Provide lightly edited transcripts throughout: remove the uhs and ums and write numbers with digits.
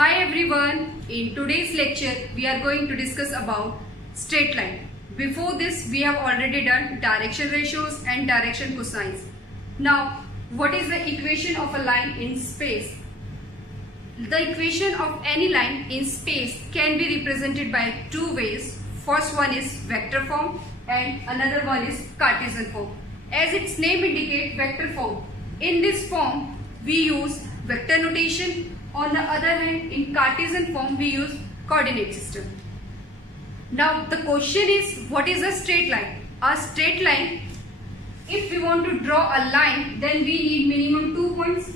Hi everyone, in today's lecture we are going to discuss about straight line. Before this we have already done direction ratios and direction cosines. Now what is the equation of a line in space? The equation of any line in space can be represented by two ways. First one is vector form and another one is Cartesian form. As its name indicates, vector form. In this form we use vector notation. On the other hand, in Cartesian form we use coordinate system. Now the question is, what is a straight line? A straight line, if we want to draw a line, then we need minimum 2 points.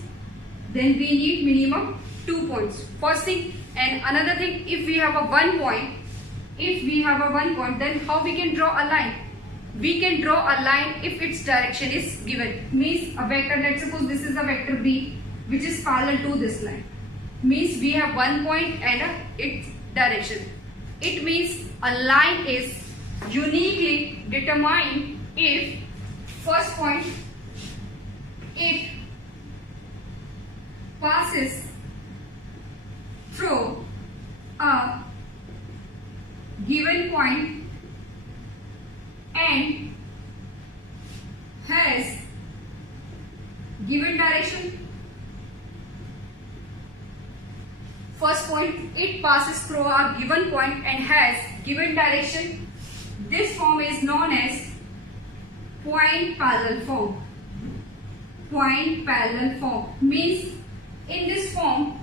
Then we need minimum 2 points. First thing, and another thing, if we have a 1 point, then how we can draw a line? We can draw a line if its direction is given. Means a vector, let's suppose this is a vector B which is parallel to this line. Means we have 1 point and its direction. It means a line is uniquely determined if first point it passes through a given point and has given direction. First point, it passes through a given point and has given direction. This form is known as point parallel form. Point parallel form means in this form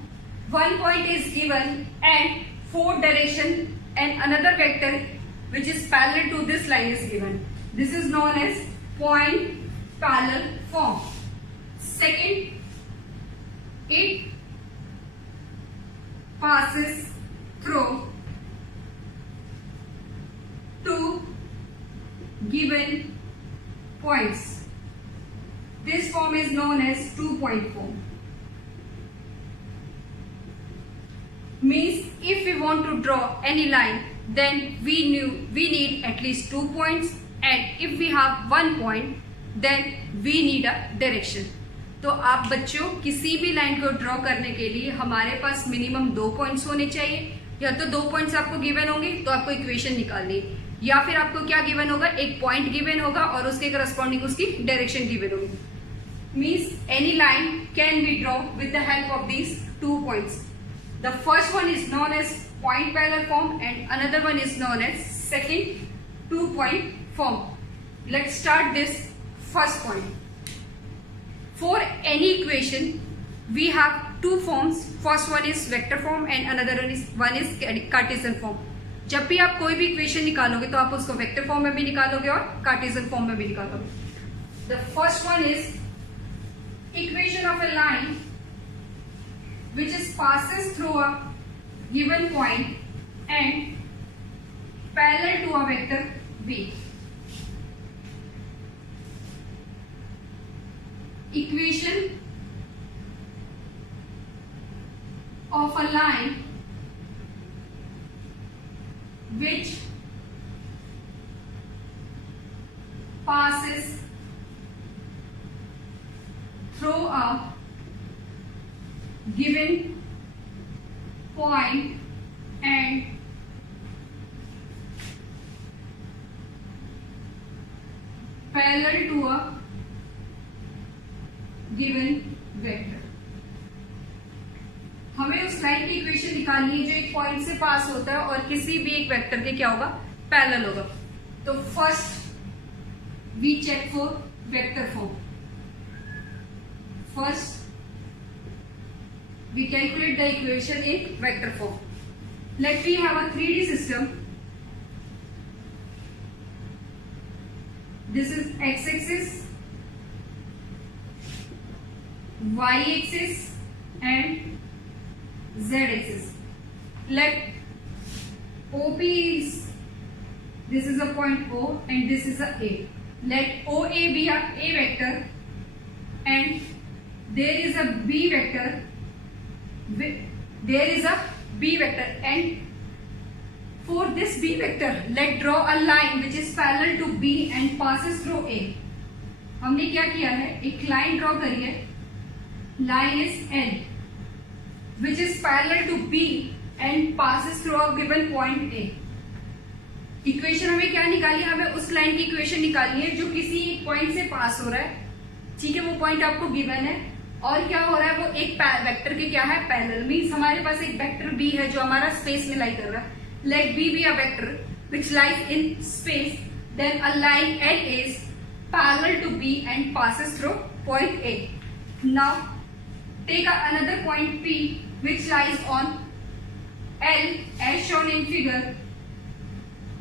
1 point is given and 4 direction and another vector which is parallel to this line is given. This is known as point parallel form. Second, it passes through two given points. This form is known as 2-point form. Means if we want to draw any line, then we need at least 2 points, and if we have 1 point, then we need a direction. तो आप बच्चों किसी भी line को draw करने के लिए हमारे पास मिनिमम 2 पॉइंट्स होने चाहिए. या तो 2 पॉइंट्स आपको गिवन होंगे तो आपको इक्वेशन निकालनी है, या फिर आपको क्या गिवन होगा, एक पॉइंट गिवन होगा और उसके करस्पॉन्डिंग उसकी डायरेक्शन गिवन होगी. Means any line can be draw with the help of these 2 points. The first one is known as point parallel form and another one is known as second 2-point form. Let's start this first point. For any equation we have 2 forms. First one is vector form and another one is Cartesian form. जब भी आप कोई भी equation निकालोगे तो आप उसको vector form में भी निकालोगे और कार्टेशियन फॉर्म में भी निकालोगे. The first one is equation of a line which is passes through a given point and parallel to a vector B. Equation of a line which passes through a given point and parallel to a given vector. हमें उस line की equation निकालनी है जो एक point से पास होता है और किसी भी एक वेक्टर के क्या होगा, पैरेलल होगा. तो first we check for vector form. First we calculate the equation in vector form. Let me have a 3D system. This is x-axis, y-axis and z-axis. Let OP is, this is a point O and this is a A. Let OA be a vector and there is a B vector. There is a B vector and for this B vector let draw a line which is parallel to B and passes through A. हमने क्या किया है, एक line draw करी है, line is L. which is parallel to B and passes through a given point A. Equation हमें क्या निकाली, हमें उस लाइन की इक्वेशन निकालनी है जो किसी पॉइंट से पास हो रहा है, ठीक है, वो पॉइंट आपको गिवन है और क्या हो रहा है, वो एक वेक्टर के क्या है, पैरेलल। मींस हमारे पास एक वेक्टर बी है जो हमारा स्पेस में लाई कर रहा है। Let B be a vector which lies in space, then a line L is parallel to B and passes through point A. Now take another point P which lies on L as shown in figure,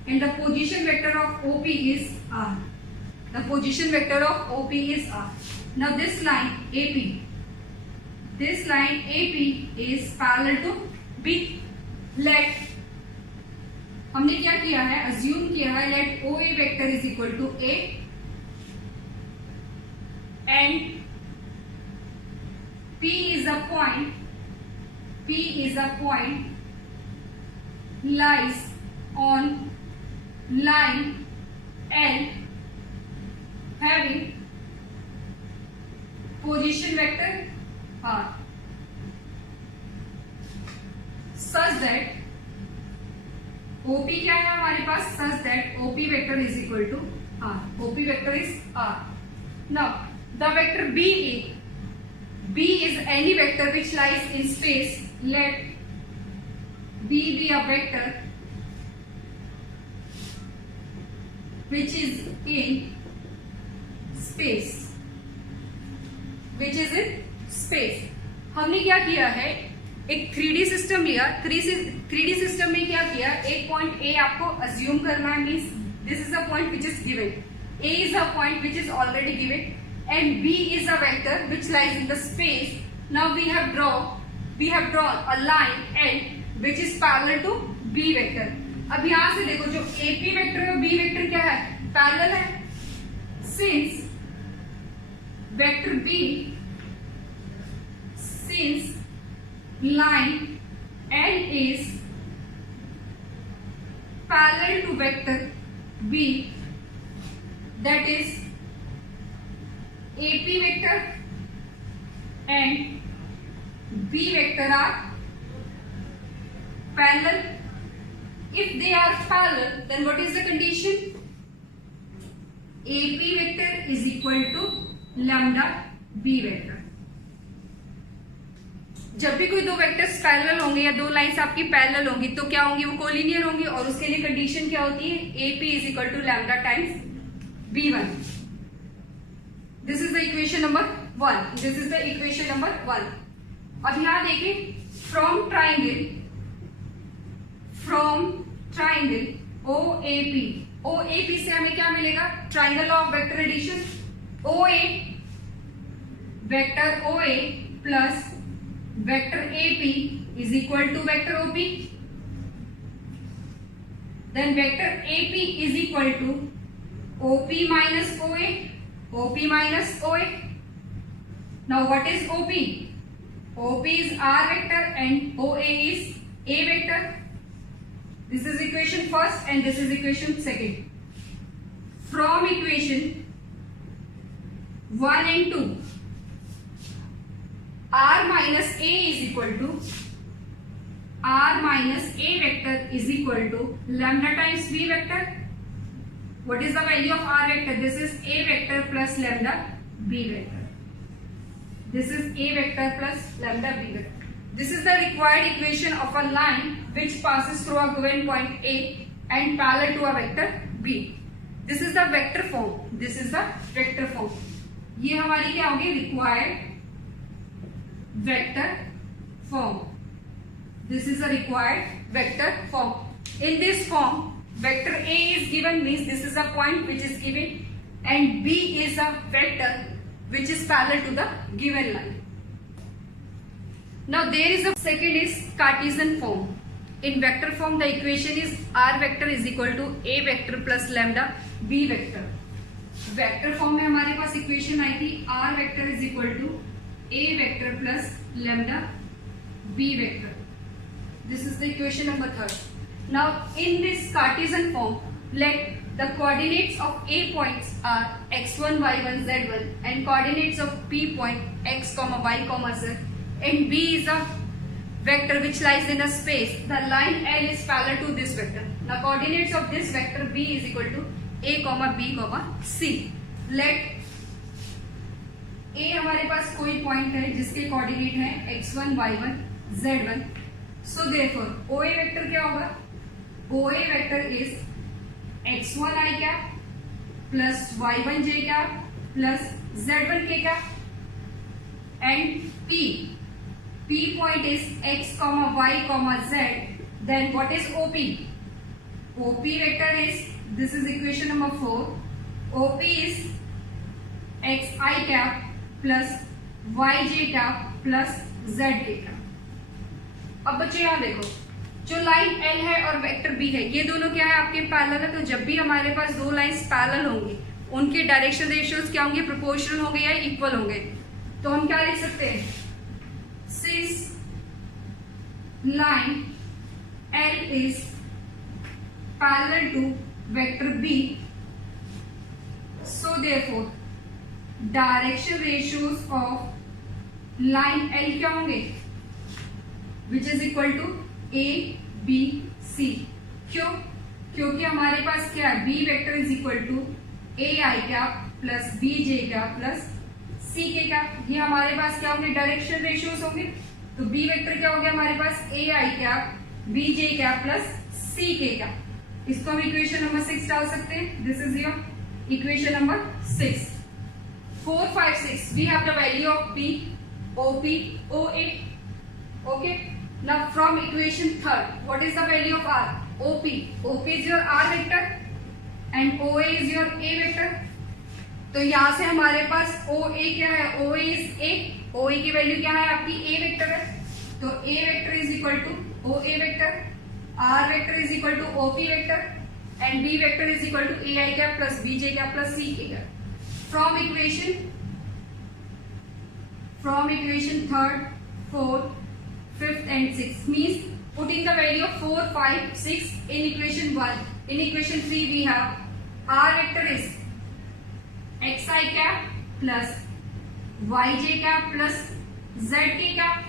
and the position vector of OP is R. The position vector of OP is R. Now this line AP is parallel to B. Let हमने क्या किया है, assume किया है, let O A vector is equal to A and P is a point lies on line L having position vector R such that OP क्या है हमारे पास, such that OP vector is equal to R. OP vector is R. Now the vector B is any vector which lies in space. Let B be a vector which is in space. हमने क्या किया है, एक 3D system लिया। 3D system में क्या किया, एक पॉइंट A आपको अज्यूम करना है, means this is a point which is given, A is a point which is already given and B is a vector which lies in the space. Now we have drawn a line L which is parallel to B vector. अब यहां से देखो जो AP vector और B vector क्या है, parallel है. Since vector B, since line L is parallel to vector B, that is AP vector and B vector are parallel. If they are parallel, then what is the condition? AP vector is equal to lambda B vector. जब भी कोई दो vectors parallel होंगे या दो lines आपकी parallel होंगी तो क्या होंगी, वो कोलिनियर होंगी और उसके लिए कंडीशन क्या होती है, AP is equal to lambda times B1. This is the equation number 1. अब यहां देखिए, फ्रॉम ट्राइंगल OAP से हमें क्या मिलेगा, triangle of vector addition, OA vector OA plus vector AP is equal to vector OP. Then vector AP is equal to OP minus OA. Now what is OP? OP is R vector and OA is A vector. This is equation first and this is equation second. From equation 1 and 2, R minus A is equal to R minus A vector is equal to lambda times B vector. What is the value of R vector? This is A vector plus lambda B vector. This is A vector plus lambda B vector. This is the required equation of a line which passes through a given point A and parallel to a vector B. This is the vector form. ये हमारी क्या होगी, required vector form. This is a required vector form. In this form, vector A is given, means this is a point which is given, and B is a vector which is parallel to the given line. Now there is a second is Cartesian form. In vector form, the equation is R vector is equal to A vector plus lambda B vector. Vector form में हमारे पास equation आई थी, R vector is equal to A vector plus lambda B vector. This is the equation number 3. Now in this Cartesian form, let the coordinates of A points are x1, y1, z1 and coordinates of P point x, y, z, and B is a vector which lies in a space, the line L is parallel to this vector. Now coordinates of this vector B is equal to a, b, c. Let a हमारे पास कोई point है जिसके coordinate है x1, y1, z1. So therefore OA vector क्या होगा? OA vector is x1 i cap plus y1 j cap plus z1 k cap. And P point is x, y, z. Then what is OP? OP vector is, this is equation number 4. OP is xi cap plus yj cap plus zk cap. अब बच्चों यहाँ देखो, जो line L है और vector B है, ये दोनों क्या है आपके पैरेलल है. तो जब भी हमारे पास दो लाइंस पैरेलल होंगी, उनके डायरेक्शन रेशियोज क्या होंगे? प्रोपोर्शनल होंगे या इक्वल होंगे. तो हम क्या लिख सकते हैं? Since line L is parallel to vector B, so therefore direction ratios of line L क्या होंगे? Which is equal to A, B, C. क्यों? क्योंकि हमारे पास क्या है? B vector is equal to A I cap plus B J cap plus C K cap. ये हमारे पास क्या होंगे? डायरेक्शन रेशियोज होंगे. तो B वेक्टर क्या हो गया हमारे पास? A I cap B J cap plus C K cap. इसको हम इक्वेशन नंबर 6 डाल सकते हैं. This is your equation number 6. 4, 5, 6. We have the value of P, OP, OA. Okay. Now from equation 3rd, what is the value of R? OP. OP is your R vector and OA is your A vector. तो यहाँ से हमारे पास OA क्या है? OA is A. OA की value क्या है? आपकी A वेक्टर है. तो A vector is equal to OA vector, R vector is equal to OP vector and B vector is equal to AI cap plus BJ cap plus C cap. From equation 3rd, 4th, 5th and 6th means putting the value of 4, 5, 6 in equation 1. In equation 3 we have R vector is xi cap plus yj cap plus zk cap.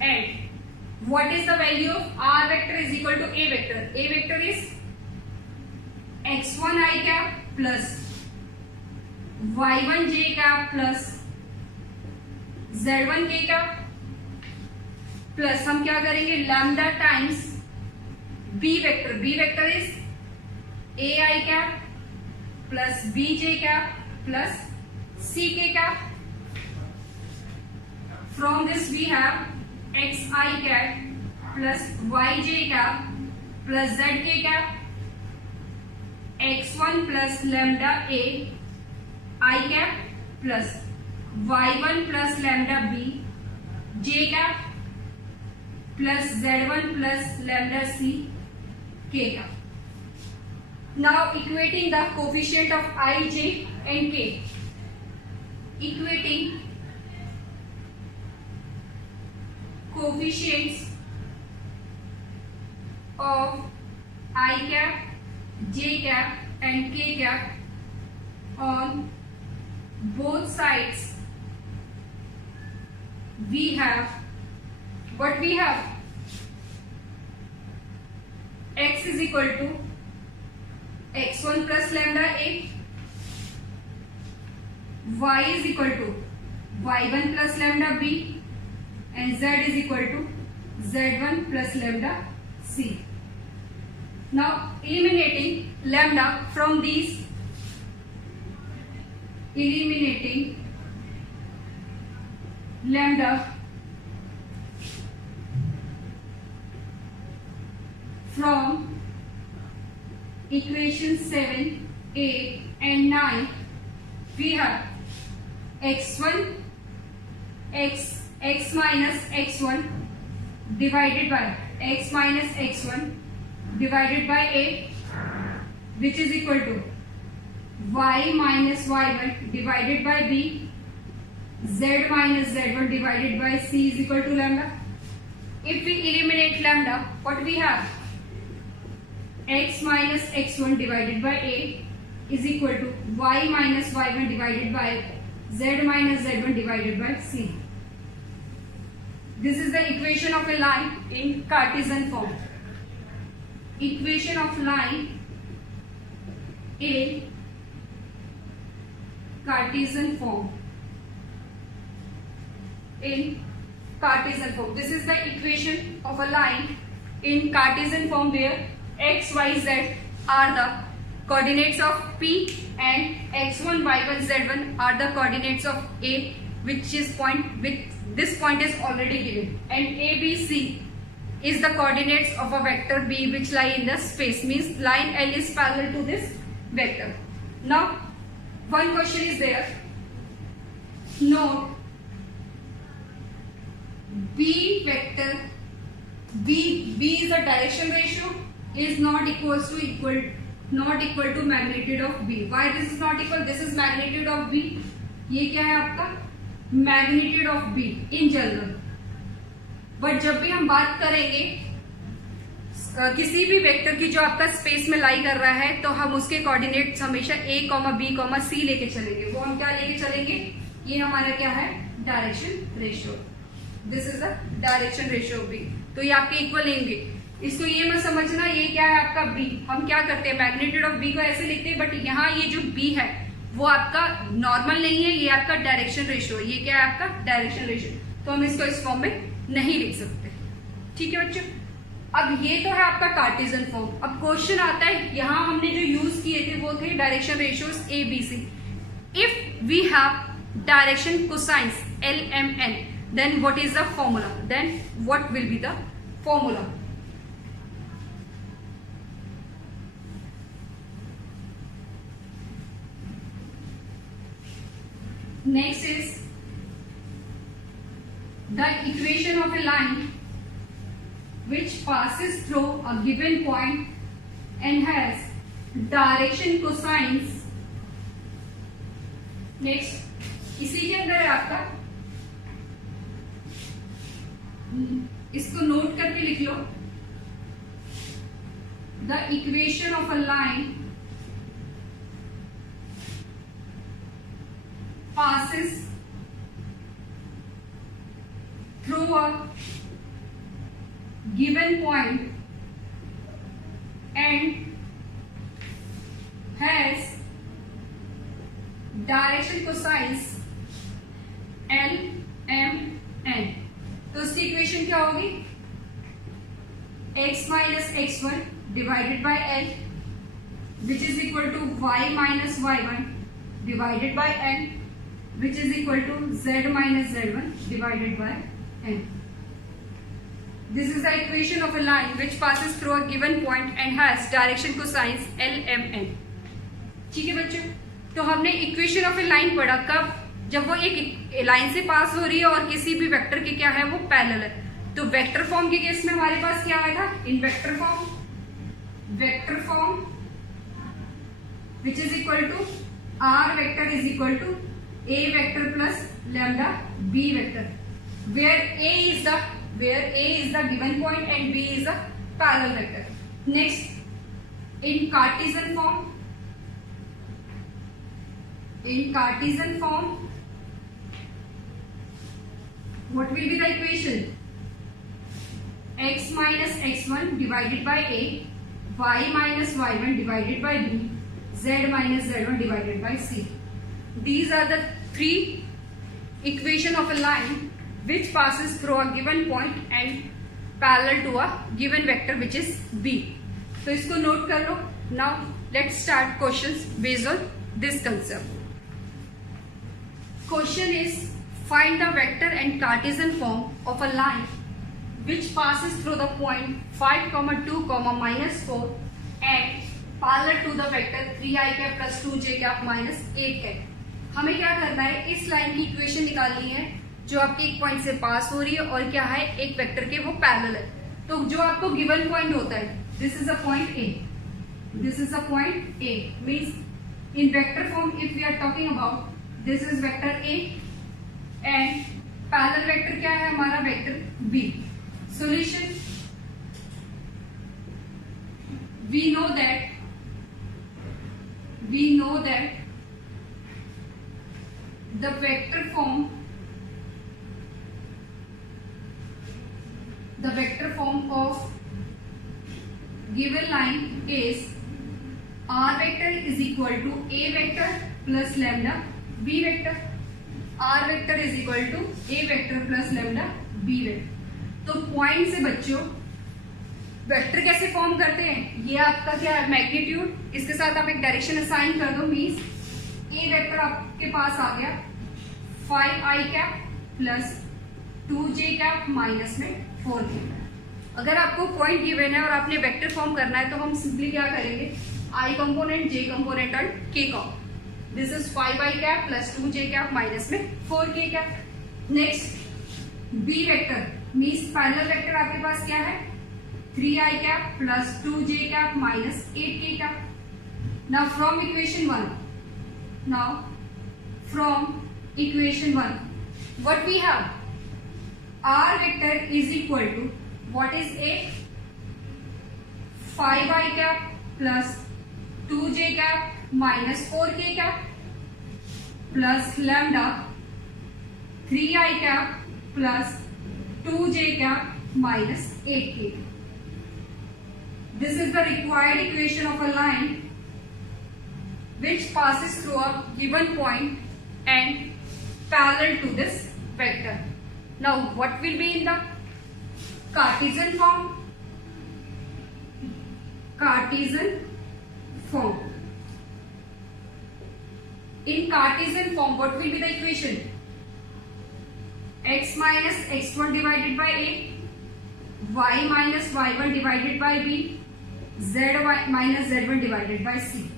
And what is the value of R vector is equal to A vector? A vector is x1 I cap plus y1 j cap plus z1 k cap. Plus हम क्या करेंगे? Lambda times b vector. B vector is a i cap plus b j cap plus c k cap. From this we have x i cap plus y j cap plus z k cap. x1 plus lambda a i cap plus y1 plus lambda b j cap plus z1 plus lambda c k cap. Now equating the coefficient of I, j and k. Equating coefficients of I cap, j cap and k cap on both sides, we have what we have? X is equal to x1 plus lambda a, y is equal to y1 plus lambda b and z is equal to z1 plus lambda c. Now eliminating lambda from these, eliminating lambda from equation 7, 8 and 9, we have x1 x minus x1 divided by x minus x1 divided by a, which is equal to y minus y1 divided by b, z minus z1 divided by c is equal to lambda. If we eliminate lambda, what we have? X minus x1 divided by a is equal to y minus y1 divided by z minus z1 divided by c. This is the equation of a line in Cartesian form. Equation of line in Cartesian form. In Cartesian form. This is the equation of a line in Cartesian form where x, y, z are the coordinates of P and x1, y1, z1 are the coordinates of A, which is point with this point is already given, and A, B, C is the coordinates of a vector B which lie in the space, means line L is parallel to this vector. Now one question is there. Note B vector B is the direction ratio is not equal to magnitude of B. Why this is not equal? This is magnitude of B. ये क्या है आपका magnitude of B in general. But जब भी हम बात करेंगे किसी भी वेक्टर की जो आपका स्पेस में लाई कर रहा है तो हम उसके कोऑर्डिनेट्स हमेशा A, B, C लेके चलेंगे. वो हम क्या लेके चलेंगे? ये हमारा क्या है? Direction ratio. This is the direction ratio B. तो ये आपके इक्वल लेंगे. इसको ये मत समझना ये क्या है आपका B. हम क्या करते हैं मैग्नीट्यूड ऑफ B को ऐसे लिखते हैं, बट यहाँ ये जो B है वो आपका नॉर्मल नहीं है, ये आपका डायरेक्शन रेशियो. ये क्या है आपका डायरेक्शन रेशियो. तो हम इसको इस फॉर्म में नहीं लिख सकते. ठीक है बच्चों. अब ये तो है आपका कार्टेशियन फॉर्म. अब क्वेश्चन आता है यहाँ हमने जो यूज किए थे वो थे direction ratios ABC. If we have direction cosines LMN, then what is the formula? Then what will be the formula? Next is the equation of a line which passes through a given point and has direction cosines. Next इसी के अंदर है आपका, इसको note करके लिख लो. The equation of a line passes through a given point and has direction cosines L, M, N. तो उसकी इक्वेशन क्या होगी? x minus x1 divided by L which is equal to y minus y1 divided by N which is equal to z minus z1 divided by N. This is the equation of a line which passes through a given point and has direction cosines L, M, N. ठीक है बच्चों. तो हमने equation of A line पढ़ा कब? जब वो एक लाइन से पास हो रही है और किसी भी वेक्टर के क्या है वो पैरेलल है. तो वेक्टर फॉर्म के केस में हमारे पास क्या आया था? In vector form which is equal to R vector is equal to A vector plus lambda B vector, where A is the given point and B is a parallel vector. Next, in Cartesian form, what will be the equation? X minus x1 divided by A, y minus y1 divided by B, z minus z1 divided by C. These are the three equation of a line which passes through a given point and parallel to a given vector which is B. तो इसको note कर लो. Now let's start questions based on this concept. Question is, find the vector and Cartesian form of a line which passes through the point 5, 2, -4 and parallel to the vector 3i cap plus 2j cap minus 8 cap. हमें क्या करना है? इस line की equation निकालनी है जो आपके एक पॉइंट से पास हो रही है और क्या है एक वेक्टर के वो पैरेलल है. तो जो आपको गिवन पॉइंट होता है, this is a point A. This is a point A. Means in vector form, if we are talking about, this is vector A and parallel vector क्या है हमारा? Vector B. Solution, we know that the vector form given line is r vector is equal to a vector plus lambda b vector. r vector is equal to a vector plus lambda b vector. तो point से बच्चों vector कैसे form करते हैं, ये आपका क्या है मैग्नीट्यूड, इसके साथ आप एक डायरेक्शन असाइन कर दो, मीन्स ए वेक्टर आपके पास आ गया 5i cap plus 2j cap minus में 4k। अगर आपको पॉइंट गिवन है और आपने वेक्टर फॉर्म करना है तो हम सिंपली क्या करेंगे, i कंपोनेंट, j कंपोनेंट और k का। This is 5i cap plus 2j cap minus में 4k cap. Next b vector means parallel vector आपके पास क्या है 3i cap plus 2j cap minus 8k cap. Now from equation 1 what we have, r vector is equal to what is a 5i cap plus 2j cap minus 4k cap plus lambda 3i cap plus 2j cap minus 8k. This is the required equation of a line which passes through a given point and parallel to this vector. Now what will be in the Cartesian form? In Cartesian form, what will be the equation? X minus x1 divided by a, y minus y1 divided by b, z minus z1 divided by c.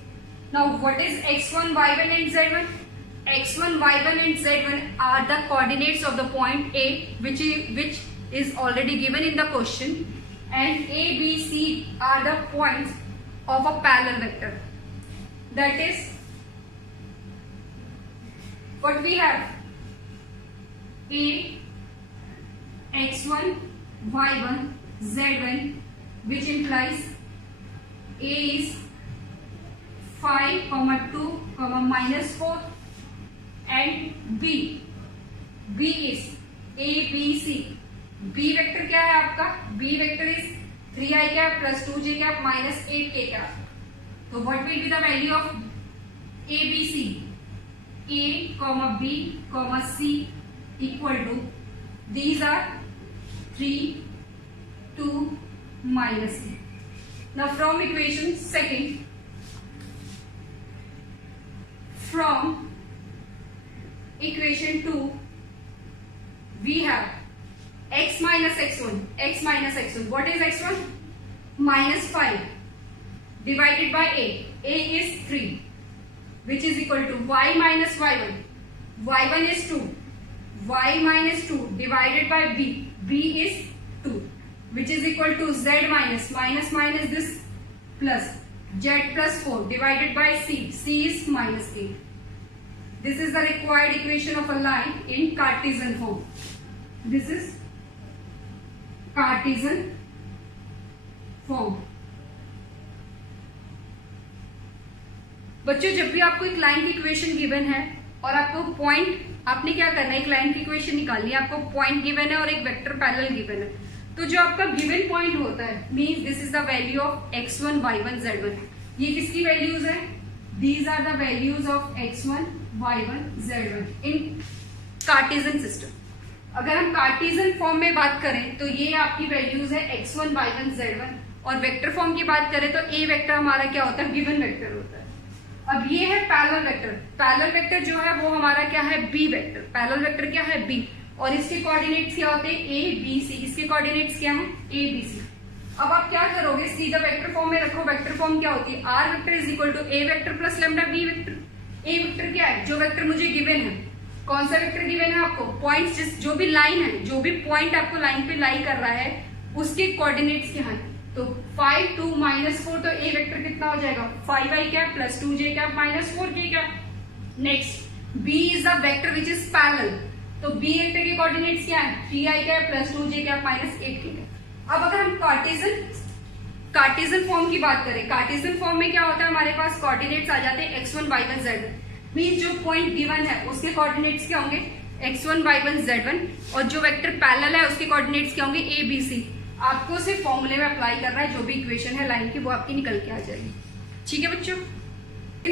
Now what is x1, y1 and z1? x1, y1 and z1 are the coordinates of the point A, which is already given in the question, and A, B, C are the points of a parallel vector. That is what we have, A, x1, y1, z1, which implies A is 5, 2, minus 4, and B is A, B, C. B vector क्या है आपका, B vector is 3i cap plus 2j cap minus 8k cap. तो what will be the value of A, B, C? A, B, C equal to, these are 3, 2, minus A. Now from equation second, from equation 2 we have x minus x1. What is x1? Minus 5 divided by a is 3, which is equal to y minus y1. y1 is 2, y minus 2 divided by b is 2, which is equal to z minus this plus z plus 4 divided by c is minus 8. This is the required equation of a line in Cartesian form. This is Cartesian form. बच्चों जब भी आपको एक line की equation given है और आपको point, आपने क्या करना है, एक लाइन की इक्वेशन निकालनी है, आपको पॉइंट गिवन है और एक वेक्टर पैरेलल गिवन है, तो जो आपका गिवन पॉइंट होता है means this is the value of x1, y1, z1. ये किसकी वैल्यूज है? These are the values of x1, y1, z1 in Cartesian system. अगर हम कार्टेशियन फॉर्म में बात करें तो ये आपकी वैल्यूज है x1, y1, z1, और वेक्टर फॉर्म की बात करें तो a वेक्टर हमारा क्या होता है, गिवन वेक्टर होता है. अब ये है पैरेलल वेक्टर. पैरेलल वेक्टर जो है वो हमारा क्या है, b वेक्टर. पैरेलल वेक्टर क्या है, b, और इसके कोऑर्डिनेट्स क्या होते हैं, a, b, c. इसके कोऑर्डिनेट्स क्या है, a, b, c. अब आप क्या करोगे, सीधा वेक्टर फॉर्म में रखो. वेक्टर फॉर्म क्या होती है, r vector is equal to a vector plus lambda b vector. a vector क्या है, जो वेक्टर मुझे गिवन है. कौन सा वेक्टर गिवन है आपको, पॉइंट्स, जो भी लाइन है, जो भी पॉइंट आपको लाइन पे लाई कर रहा है उसके कोऑर्डिनेट्स क्या है. तो 5, 2, minus 4, तो a वेक्टर कितना हो जाएगा, 5i cap plus 2j cap minus 4k cap. Next b is the vector which is parallel. तो b वेक्टर के कोऑर्डिनेट्स क्या है, 3i cap plus 2j cap minus 8k cap. अब अगर हम कार्टेशियन फॉर्म की बात करें, कार्टेशियन फॉर्म में क्या होता है, हमारे पास कोऑर्डिनेट्स आ जाते हैं x1, y1, z1. मींस जो पॉइंट गिवन है उसके कोऑर्डिनेट्स क्या होंगे, x1, y1, z1, और जो वेक्टर पैरेलल है उसके कोऑर्डिनेट्स क्या होंगे, a, b, c. आपको सिर्फ फॉर्मूले में अप्लाई करना है, जो भी इक्वेशन है लाइन की वो आपकी निकल के आ जाएगी। ठीक है बच्चों।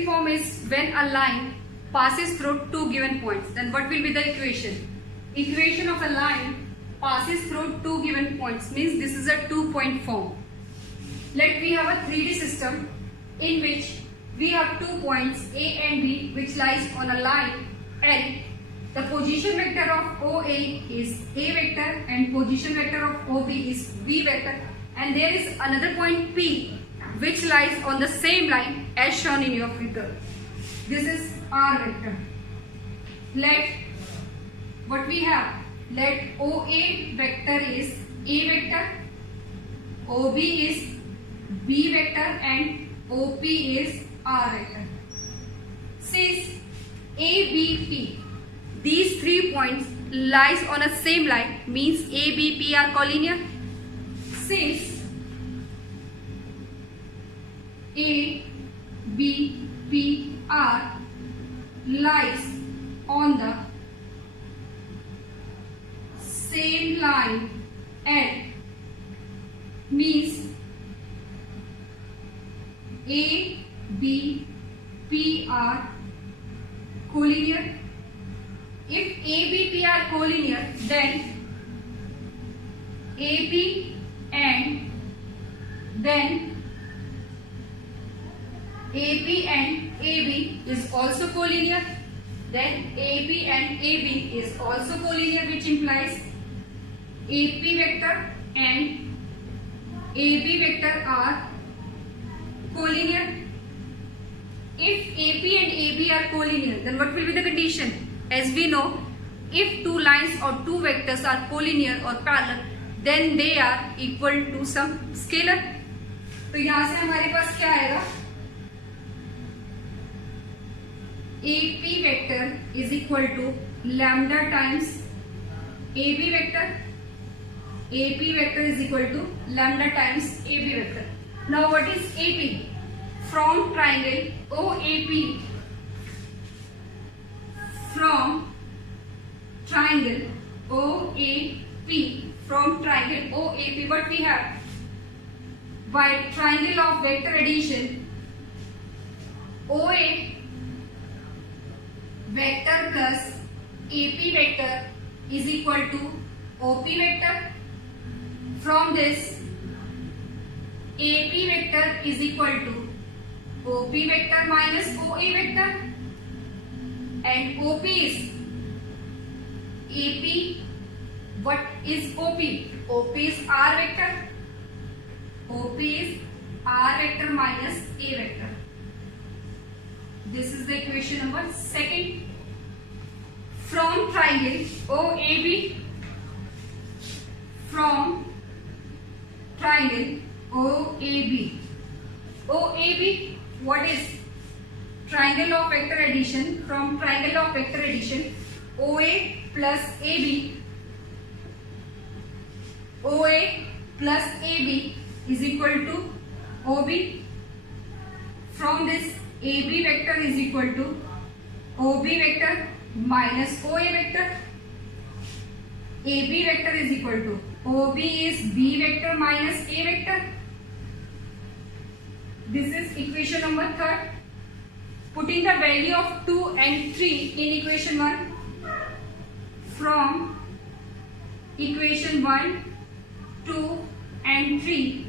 Form is when a line passes through two given points, then what will be the equation? Equation of a line passes through two given points means this is a 2-point form. Let we have a 3D system in which we have 2 points A and B which lies on a line L. The position vector of OA is A vector and position vector of OB is B vector, and there is another point P which lies on the same line as shown in your figure. This is R vector. Let what we have, let OA vector is A vector, OB is B vector and OP is R vector. Since ABP, these 3 points lies on a same line means ABP are collinear. Since ABP are lies on the same line and means A, B, P are collinear. If A, B, P are collinear, then AB and then AP and AB is also collinear. Then AP and AB is also collinear, which implies AP vector and AB vector are collinear. If AP and AB are collinear, then what will be the condition? As we know, if two lines or two vectors are collinear or parallel, then they are equal to some scalar. तो यहाँ से हमारे पास क्या आएगा? AP vector is equal to lambda times AB vector. AP vector is equal to lambda times AB vector. Now what is AP? From triangle OAP, from triangle OAP, from triangle OAP, what we have? By triangle of vector addition, OA vector plus AP vector is equal to OP vector. From this, AP vector is equal to OP vector minus OA vector, and OP is AP. What is OP? OP is R vector. OP is R vector minus A vector. This is the equation number 2. From triangle OAB, from triangle OAB, what is triangle of vector addition? From triangle of vector addition, OA plus AB, OA plus AB is equal to OB. From this, AB vector is equal to OB vector minus OA vector. AB vector is equal to OB is B vector minus A vector. This is equation number 3. Putting the value of 2 and 3 in equation 1. From equation 1, 2 and 3,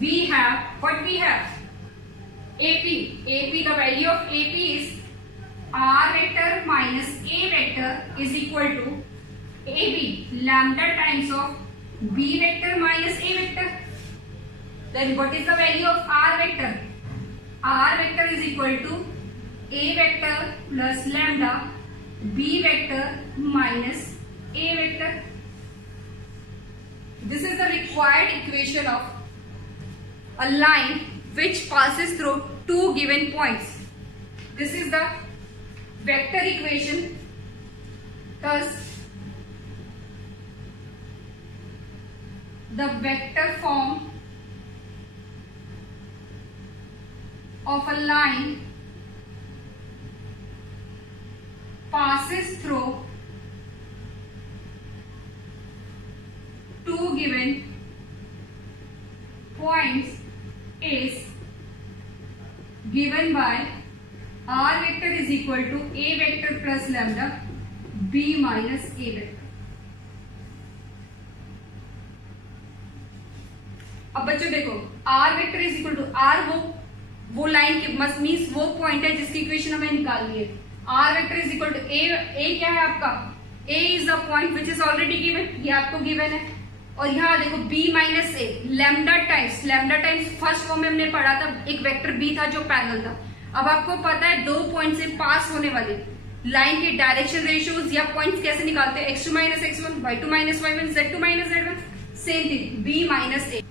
we have what we have? AP. The value of AP is R vector minus A vector is equal to AB, lambda times of B vector minus A vector. Then what is the value of R vector? R vector is equal to A vector plus lambda B vector minus A vector. This is the required equation of a line which passes through two given points. This is the vector equation. Thus, the vector form of a line passes through two given points is given by r vector is equal to a vector plus lambda b minus a vector. अब बच्चों देखो r vector is equal to r वो line की must means वो point है जिसकी equation हमें निकालनी है. r vector is equal to a क्या है आपका, a is the point which is already given, ये आपको गिवन है. और यहाँ देखो b minus A lambda times first form में हमने पढ़ा था एक वेक्टर b था जो पैरेलल था. अब आपको पता है दो पॉइंट से पास होने वाले लाइन के डायरेक्शन रेशियोज या पॉइंट्स कैसे निकालते हैं, x2 minus x1, y2 minus y1, z2 minus z1. Same thing b minus A.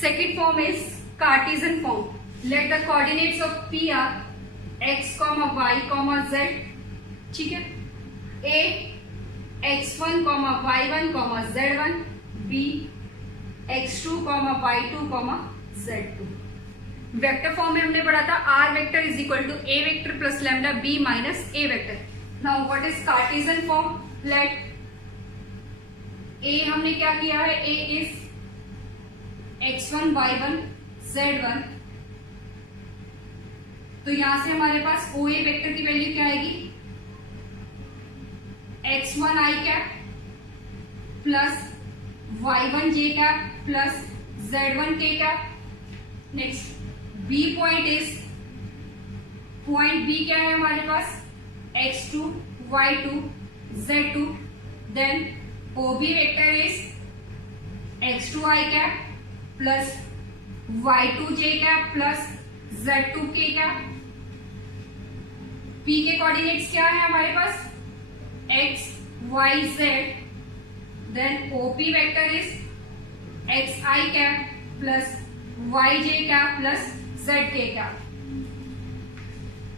Second form is Cartesian form. Let the coordinates of P are x, y, z. ठीक है. A x1, y1, z1. B x2, y2, z2. Vector form में हमने पढ़ा था r vector is equal to a vector plus lambda b minus a vector. Now what is Cartesian form? Let a हमने क्या किया है, a is x1, y1, z1. तो यहां से हमारे पास OA वेक्टर की वैल्यू क्या आएगी, x1 i cap plus y1 j cap plus z1 k cap. Next B point is, point B क्या है हमारे पास, x2, y2, z2. Then OB vector is x2 i cap plus y2 j cap plus z2 k cap. P के coordinates क्या है हमारे पास, x y z. Then OP vector is x i cap plus y j cap plus z k cap.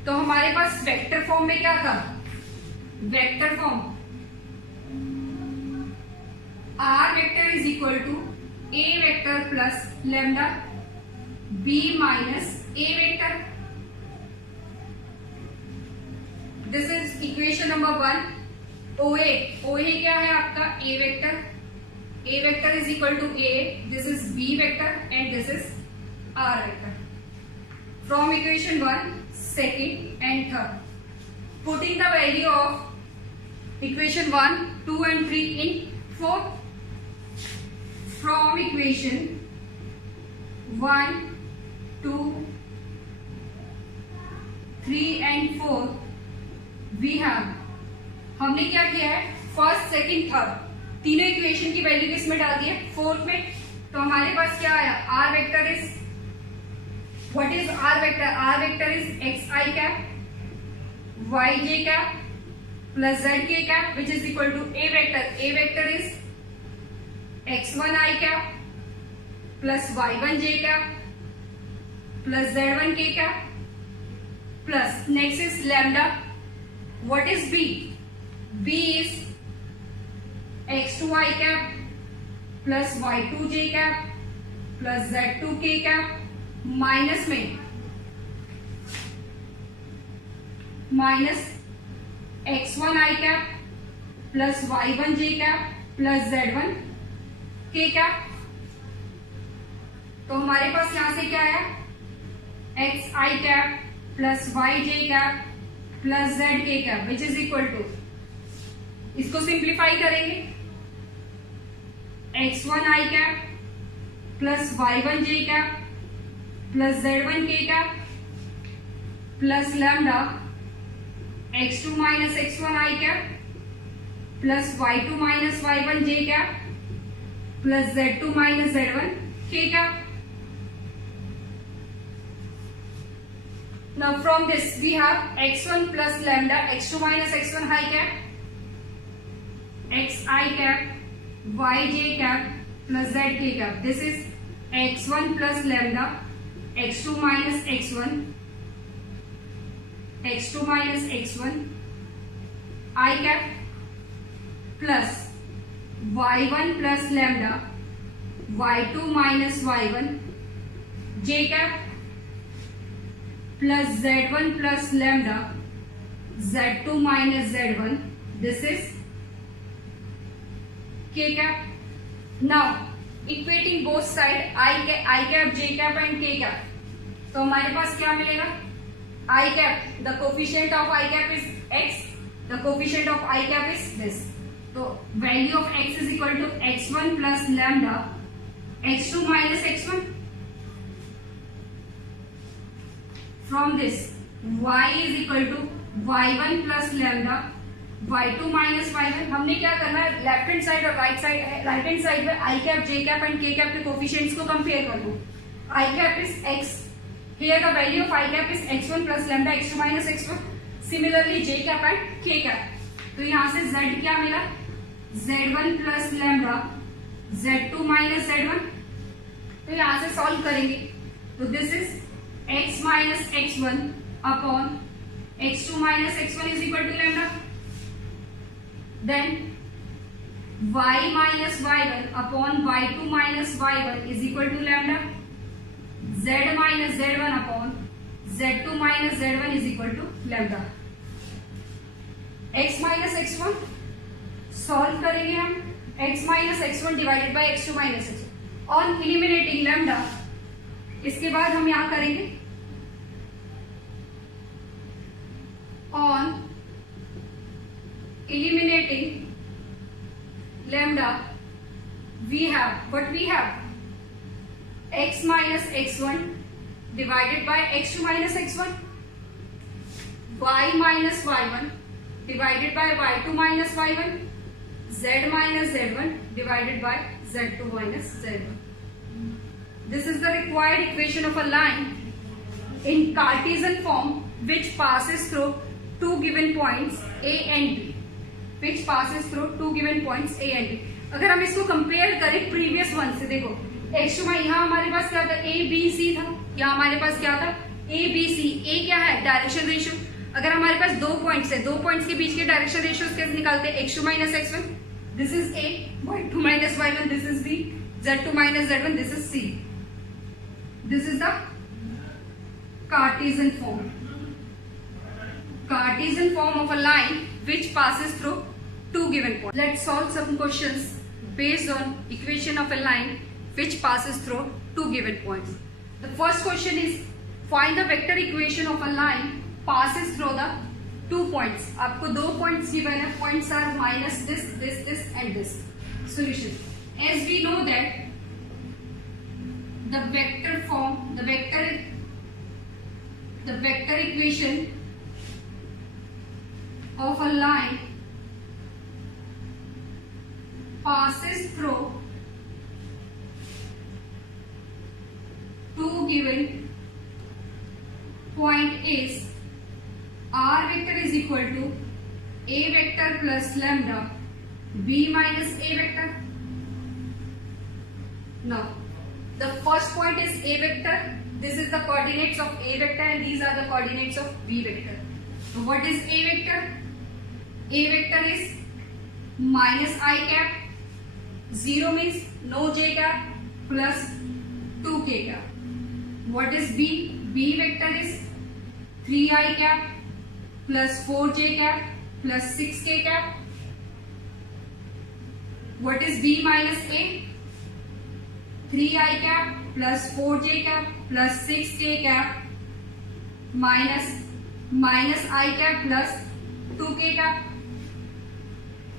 तो हमारे पास vector form में क्या था, vector form r vector is equal to a vector plus lambda b minus a vector. This is equation number 1. OA क्या है आपका, a vector. a vector is equal to a, this is b vector and this is r vector. From equation 1, second and third, putting the value of equation 1, 2 and 3 in 4. From equation 1, 2, 3 and 4 we have, हमने क्या किया है, first second third तीनों equation की value किसमें डाल दी है, fourth में. तो हमारे पास क्या आया, r vector is, what is r vector, r vector is x i cap y j cap plus z k cap which is equal to a vector. a vector is x1 i cap plus y1 j cap plus z1 k cap plus next is lambda. What is b, b is x2 i cap plus y2 j cap plus z2 k cap minus में minus x1 i cap plus y1 j cap plus z1 k cap. तो हमारे पास यहां से क्या है, x i cap plus y j cap plus z k cap which is equal to, इसको simplify करेंगे, x1 i cap plus y1 j cap plus z1 k cap plus lambda x2 minus x1 i cap plus y2 minus y1 j cap plus z2 minus z1 k cap. Now from this we have x1 plus lambda x2 minus x1 i cap x I cap y j cap plus z k cap. This is x1 plus lambda x2 minus x1 x2 minus x1 I cap plus y1 plus lambda y2 minus y1 j cap plus z1 plus lambda z2 minus z1. This is k cap. Now equating both side i cap, j cap and k cap, तो हमारे पास क्या मिलेगा? I cap, the coefficient of i cap is x, the coefficient of i cap is this. तो value of x is equal to x1 plus lambda x2 minus x1. From this y is equal to y1 plus lambda y2 minus y1. हमने क्या करना है? Left hand side और right hand side में i cap, j cap and k cap के coefficients को compare कर लो. I cap is x, here the value of I cap is x1 plus lambda x2 minus x1. Similarly j cap and k cap. तो यहाँ से z क्या मिला? z1 plus lambda z2 minus z1. तो यहाँ से सॉल्व करेंगे तो this is x minus x1 upon x2 minus x1 is equal to lambda. Then y minus y1 upon y2 minus y1 is equal to lambda. z minus z1 upon z2 minus z1 is equal to lambda. x minus x1 solve करेंगे हम. x minus x1 divided by x2 minus x1 on eliminating lambda. इसके बाद हम यहां करेंगे on eliminating lambda. We have what we have x minus x1 divided by x2 minus x1, y minus y1 divided by y2 minus y1, z minus z1 divided by z2 minus z1. This is the required equation of a line in Cartesian form which passes through two given points A and B. Which passes through two given points A and B. अगर हम इसको compare करें previous one से, देखो x2 में यहाँ हमारे पास क्या था? ए बी सी था. यहाँ हमारे पास क्या था? A B C. ए क्या है? Direction ratio. अगर हमारे पास दो पॉइंट्स है, दो पॉइंट्स के बीच के डायरेक्शन रेशियो कैसे निकालते हैं? x2 minus x1, this is a, y2 minus y1, this is b, z2 minus z1, this is c. This is the Cartesian form. Cartesian form of a line which passes through two given points. Let's solve some questions based on equation of a line which passes through two given points. The first question is find the vector equation of a line passes through the two points. आपको दो points given है. Points are minus this, this and this. Solution. As we know that the vector form, the vector equation of a line passes through two given point is r vector is equal to a vector plus lambda b minus a vector. Now the first point is a vector. This is the coordinates of a vector and these are the coordinates of b vector. So what is a vector? A vector is minus I cap, 0 means no j cap, plus 2k cap. What is b? B vector is 3i cap plus 4j cap plus 6k cap. What is b minus a? 3i cap plus 4j cap plus 6k cap minus I cap plus 2k cap.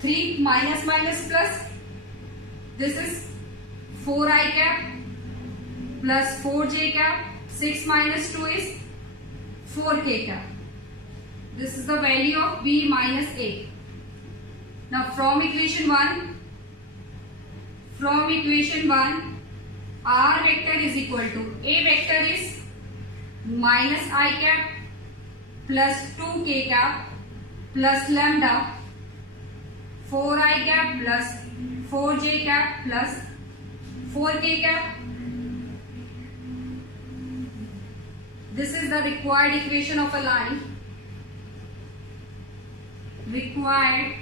3 minus minus plus. This is 4i cap plus 4j cap. 6 minus 2 is 4k cap. This is the value of b minus a. Now from equation 1, r vector is equal to a vector is minus I cap plus 2k cap plus lambda 4i cap plus 4j cap plus 4k cap. This is the required equation of a line. Required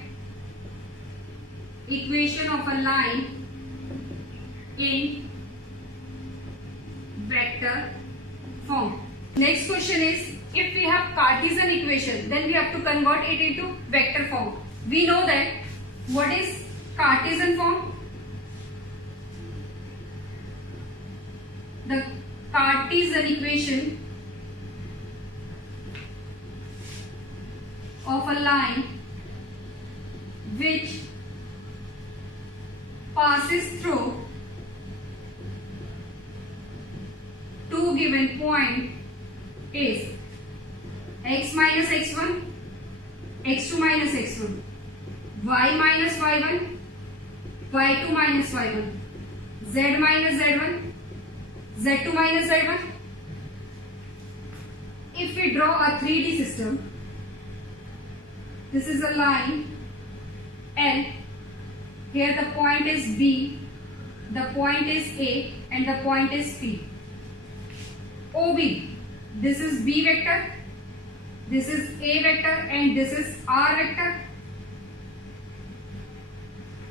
equation of a line in vector form. Next question is, if we have Cartesian equation, then we have to convert it into vector form. We know that what is Cartesian form? the Cartesian equation of a line which passes through two given point is x minus x1, x2 minus x1, y minus y1, y2 minus y1, z minus z1, z2 minus z1. If we draw a 3D system, this is a line L. Here the point is B, the point is A, and the point is P. OB, this is B vector, this is A vector, and this is R vector.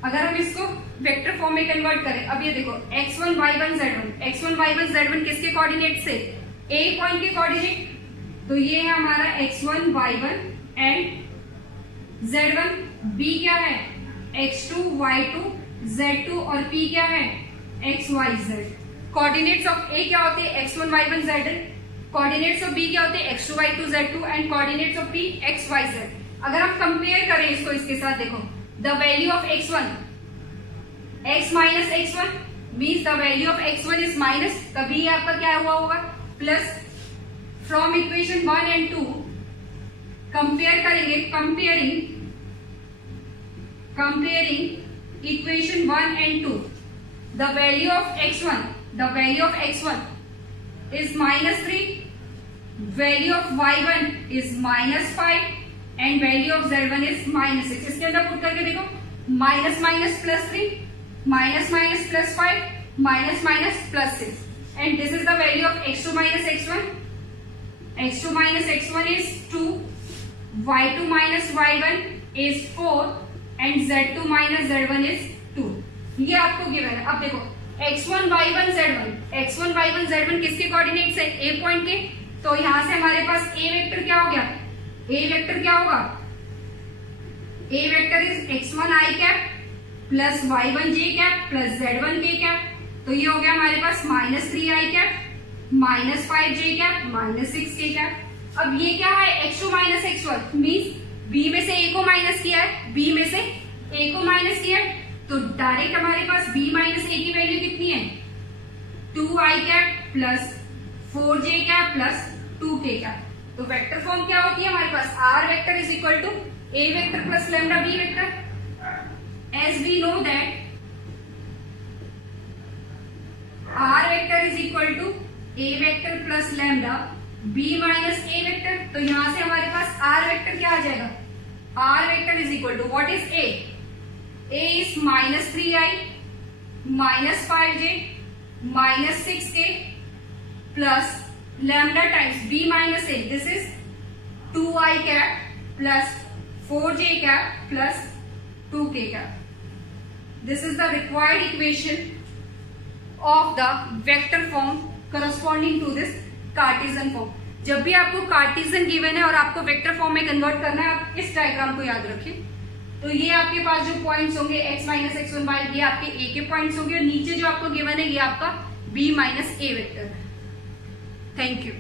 अगर हम इसको vector form में convert करें, अब ये देखो x1 y1 z1, x1 y1 z1 किसके coordinate से? A पॉइंट के कोऑर्डिनेट. तो ये है हमारा x1 y1 and z1. B क्या है? x2 y2 z2 और P क्या है? x y z. Coordinates of A क्या होते हैं? x1 y1 z1. Coordinates of B क्या होते हैं? x2 y2 z2 and coordinates of P x y z. अगर हम कंपेयर करें इसको इसके साथ, देखो the value of x1, x minus x1 means the value of x1 is minus, तभी आपका क्या हुआ होगा? Plus. From equation 1 and 2 compare करेंगे, comparing equation 1 and 2, the value of x1 is minus 3, value of y1 is minus 5 and value of z1 is minus 6. इसके अंदर put करके देखो, minus minus plus 3, minus minus plus 5, minus minus plus 6, and this is the value of x2 minus x1. x2 minus x1 is 2, y2 minus y1 is 4 and z2 minus z1 is 2. ये आपको given है. अब देखो x1 y1 z1 किसके coordinates है? A point के. तो यहां से हमारे पास A वेक्टर क्या हो गया? A वेक्टर क्या होगा? A vector is x1 i cap plus y1 j cap plus z1 k cap. तो ये हो गया हमारे पास minus 3 i cap minus 5 j cap minus 6 k cap. अब ये क्या है? x2 minus x1 means B में से A को माइनस किया है, B में से A को माइनस किया है. तो डायरेक्ट हमारे पास B माइनस A की वैल्यू कितनी है? 2i cap plus 4j cap plus 2k cap. तो वेक्टर फॉर्म क्या होती है हमारे पास? R vector is equal to A vector plus lambda B vector. As we know that R vector is equal to A vector plus lambda B minus A vector. तो यहां से हमारे पास R वेक्टर क्या आ जाएगा? R vector is equal to what is A? A is minus 3i minus 5j minus 6k plus lambda times B minus A. This is 2i cap plus 4j cap plus 2k cap. This is the required equation of the vector form corresponding to this Cartesian form. जब भी आपको Cartesian given है और आपको vector form में convert करना है, आप इस डायग्राम को याद रखें. तो ये आपके पास जो पॉइंट्स होंगे x माइनस x1 y, ये आपके a के पॉइंट्स होंगे और नीचे जो आपको गिवन है ये आपका b माइनस a वेक्टर है. Thank you.